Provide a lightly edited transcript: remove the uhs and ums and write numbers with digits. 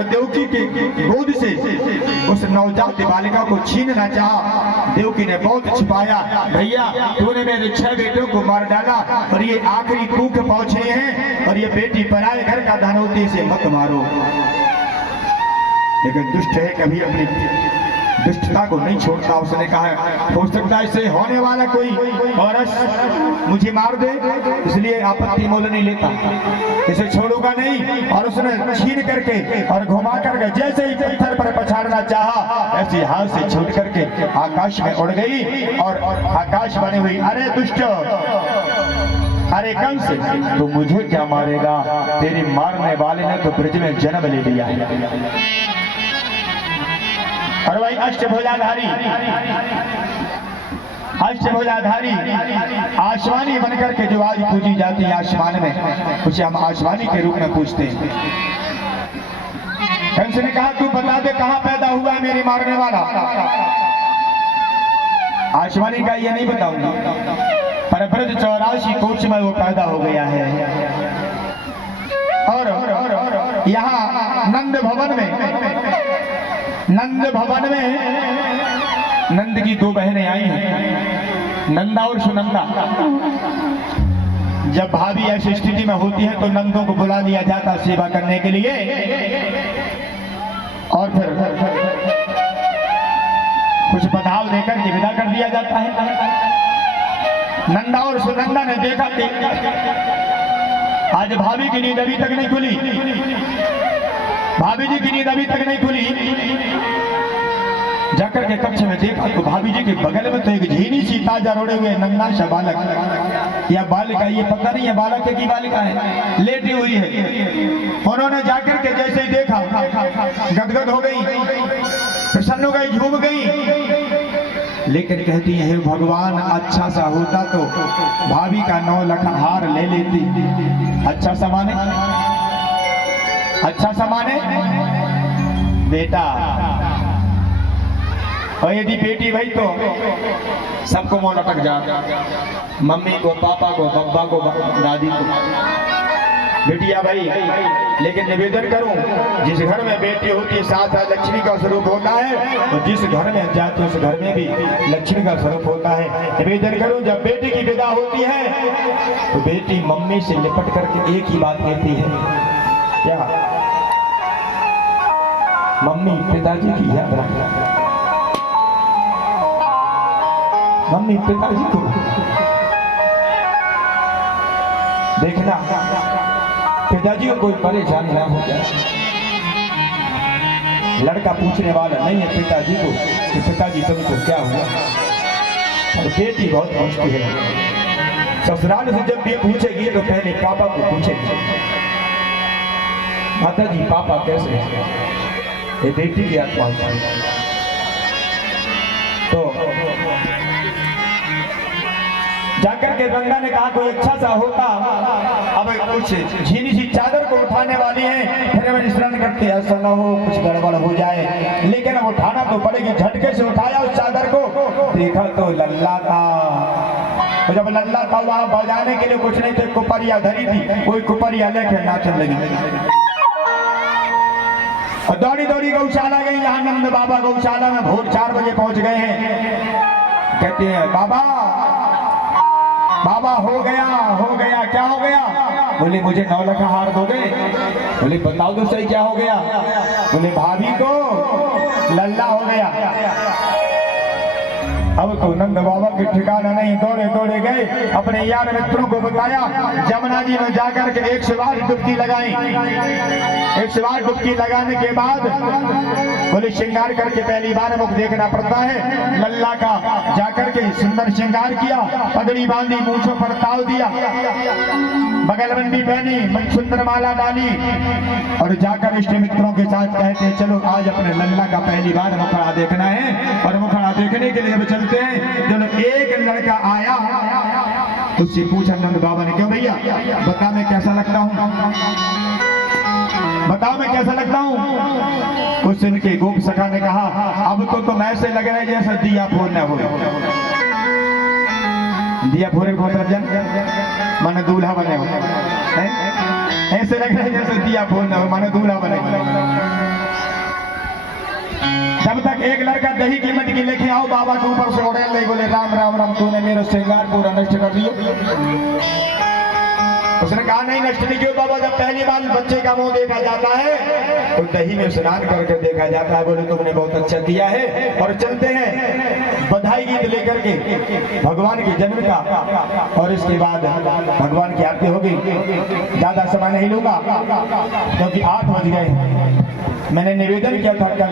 और देवकी के गोद से उस नवजात बालिका को छीनना चाहा। देवकी ने बहुत छिपाया, भैया तूने मेरे 6 बेटों को मार डाला और ये आखिरी तूक पहुंचे हैं, और ये बेटी पराए घर का धन होती, इसे मत मारो। लेकिन दुष्ट है, कभी अपनी दुष्टता को नहीं छोड़ता। उसने कहा हो सकता है इससे होने वाला कोई औरत मुझे मार दे, इसलिए आपत्ति मोल नहीं लेता, इसे छोड़ूंगा नहीं। और उसने छीन करके और घुमा करके जैसे ही पत्थर पर पछाड़ना चाहा, ऐसे हाथ से छूट करके आकाश में उड़ गई और आकाश बनी हुई। अरे दुष्ट, अरे कंस, तो मुझे क्या मारेगा? तेरी मारने वाले ने तो ब्रज में जन्म ले लिया है। और भाई अष्टभुजाधारी आसमानी बनकर के जो आज पूजी जाती है आसमान में, उसे हम आसमानी के रूप में पूछते हैं। कंस ने कहा तू बता दे कहां पैदा हुआ है मेरी मारने वाला? आसमानी का ये नहीं बताऊंगा, पर ब्रज 84 कोष में वो पैदा हो गया है। और यहाँ नंद भवन में नंद की 2 बहनें आई हैं, नंदा और सुनंदा। जब भाभी ऐसी स्थिति में होती है तो नंदों को बुला लिया जाता सेवा करने के लिए, और फिर कुछ बधाव देकर के विदा कर दिया जाता है। नंदा और सुनंदा ने देखा कि आज भाभी की नींद अभी तक नहीं खुली, भाभी जी की नींद अभी तक नहीं खुली। जाकर के कक्ष में देखा तो भाभी जी के बगल में तो एक झीनी सी ताजा रोड़े हुए नन्हा सा बालक या बालिका, ये पता नहीं है बालक है कि बालिका है, लेटी हुई है। उन्होंने जाकर के जैसे ही देखा गदगद हो गई, प्रसन्न हो गई, झूम गई। लेकिन कहती है हे भगवान, अच्छा सा होता तो भाभी का 9 लाख हार ले लेती। अच्छा समाने बेटा, और यदि बेटी भाई तो सबको मोह लटक जाता, मम्मी को, पापा को, बब्बा को, दादी को, बेटिया भाई। लेकिन निवेदन करूं, जिस घर में बेटी होती है साथ लक्ष्मी का स्वरूप होता है, और जिस घर में जाते उस घर में भी लक्ष्मी का स्वरूप होता है। निवेदन करूं, जब बेटी की विदा होती है तो बेटी मम्मी से लिपट करके एक ही बात कहती है, क्या? मम्मी पिताजी की याद रखना, मम्मी पिताजी को देखना, पिताजी को कोई परेशानी ना हो जाए। लड़का पूछने वाला नहीं है पिताजी को कि पिताजी तुमको क्या हुआ, और बेटी बहुत पूछती है। ससुराल से जब भी पूछेगी तो पहले पापा को पूछेगी, माता जी पापा कैसे हैं? ये बेटी की आत्मा तो जाकर के गंगा ने कहा कोई अच्छा सा होता, अब कुछ झीनी सी चादर को उठाने वाली है, फिर मैं स्नान करते ऐसा ना हो कुछ गड़बड़ हो जाए, लेकिन अब उठाना तो पड़ेगी। झटके से उठाया उस चादर को, देखा तो लल्ला था। तो जब लल्ला था वहां बजाने के लिए कुछ नहीं थे, कुपरिया धरी थी, कोई कुपरिया लेके नाचने लगी। और दौड़ी दौड़ी गौशाला गई, यहाँ नंद बाबा गौशाला में भोर 4 बजे पहुंच गए हैं। कहते हैं बाबा हो गया, क्या हो गया? बोले मुझे 9 लाख हार दोगे? बोले बताओ तो सही क्या हो गया? बोले भाभी को लल्ला हो गया। अब तो नंद बाबा के ठिकाना नहीं, दौड़े दौड़े गए, अपने यार मित्रों को बताया। जमुना जी में जाकर के 108 डुबकी लगाई। 108 डुबकी लगाने के बाद बोले श्रृंगार करके पहली बार मुख देखना पड़ता है लल्ला का। जाकर के सुंदर श्रृंगार किया, पगड़ी बांधी, मूंछों पर ताव दिया, बगलबंदी पहनी, सुंदर माला डाली, और जाकर इष्ट मित्रों के साथ कहते चलो आज अपने लल्ला का पहली बार मुखड़ा देखना है। और मुखड़ा देखने के लिए अब चलते हैं। जब एक लड़का आया तो उससे पूछा नंद बाबा ने, क्यों भैया बता मैं कैसा लगता हूँ, बताओ मैं कैसा लगता हूँ? उस दिन के गोप सखा ने कहा अब तो तुम ऐसे लग रहे जैसा दिया फोड़ना हो। दिया फोड़े को मतलब जान माने दूल्हा बने हो, ऐसे लग रहे जैसे दिया फोड़ना हो माने दूल्हा बने। एक लड़का दही कीमत की लेके आओ बाबा के ऊपर से उड़ेल ले, बोले राम राम राम, तूने मेरा श्रृंगार पूरा नष्ट कर दिया। उसने कहा नहीं नष्ट नहीं क्यों बाबा, जब पहली बार बच्चे का मुंह देखा जाता है तो दही में स्नान करके देखा जाता है। बोले तुमने बहुत अच्छा किया है। और चलते हैं बधाई गीत लेकर के भगवान के जन्म का, और इसके बाद भगवान की आरती होगी। ज्यादा समय नहीं लूंगा क्योंकि 8 बज गए। मैंने निवेदन किया था कल